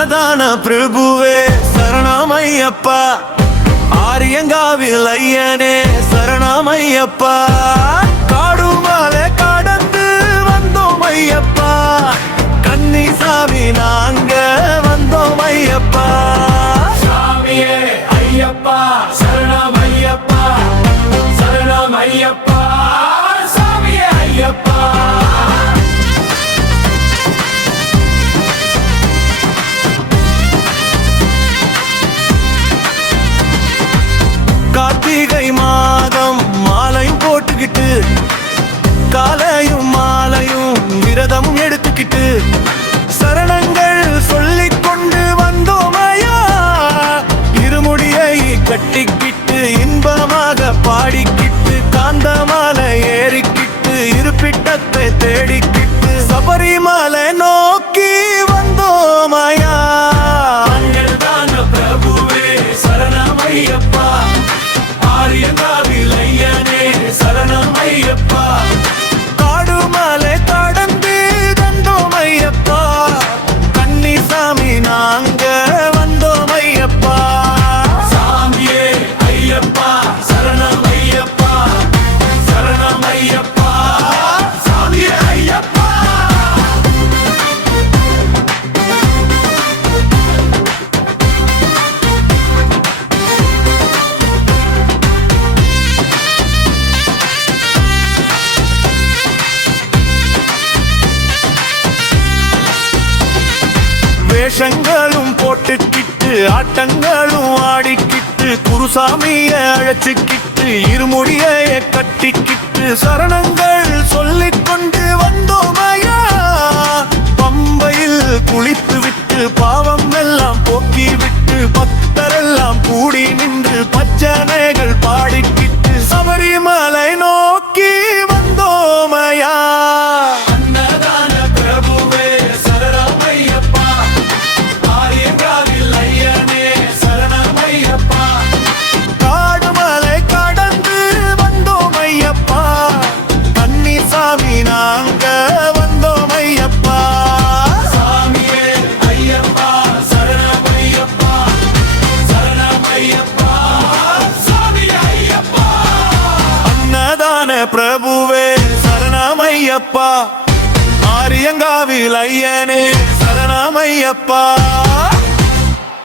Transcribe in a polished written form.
அன்னதான பிரபுவே சரணமையப்பா, ஆரியங்காவில் ஐயனே சரணமையப்பா, காடுமலை கடந்து வந்தோம் ஐயப்பா, கன்னிசாமி நாங்க வந்தோம் ஐயப்பா. சாமியே ஐயப்பா சரணமையப்பா, சரணமையப்பா சாமியே ஐயப்பா. கார்த்திகை மாதம் மாலையும் போட்டுக்கிட்டு, காலையும் மாலையும் விரதமும் எடுத்துக்கிட்டு, சரணங்கள் சொல்லிக் கொண்டு வந்தோமையா, இருமுடியை கட்டிக்கிட்டு இன்பமாக பாடிக்கிட்டு, காந்தமாலை ஏறிக்கிட்டு இருப்பிட்டத்தை தேடிக்கிட்டு, சபரிமலை நோக்கி வந்தோமையா. அன்னதான பிரபுவே சரணமையப்பா, ஆரியங்காவில் ஐயனே சரணமையப்பா, காடுமலை கடந்து வந்தோம் ஐயப்பா, கன்னிசாமி நாங்க வந்தோம் ஐயப்பா. சாமியே ஐயப்பா சரணமையப்பா, சரணமையப்பா சாமியே ஐயப்பா. வேஷங்களும் போட்டுக்கிட்டு ஆட்டங்களும் ஆடிக்கிட்டு, குருசாமிய அழைச்சிக்கிட்டு இருமுடியை கட்டிக்கிட்டு, சரணங்கள் சொல்லிக் கொண்டு வந்தோமையா, பம்பையில் குளித்து விட்டு பாவம் எல்லாம் போக்கி விட்டு, பக்தரெல்லாம் கூடி நின்று பச்சனைகள் பாடிக்கிட்டு, சபரிமலை நோக்கி வந்தோமையா. அன்னதான பிரபுவே சரணமையப்பா, ஆரியங்காவில் ஐயனே சரணமையப்பா, காடுமலை கடந்து வந்தோம் ஐயப்பா, கன்னிசாமி நாங்க வந்தோம் ஐயப்பா. சாமியே ஐயப்பா சரணமையப்பா, சரணமையப்பா சாமியே ஐயப்பா. அன்னதான பிரபுவே சரணமையப்பா, ஆரியங்காவில் ஐயனே சரணமையப்பா.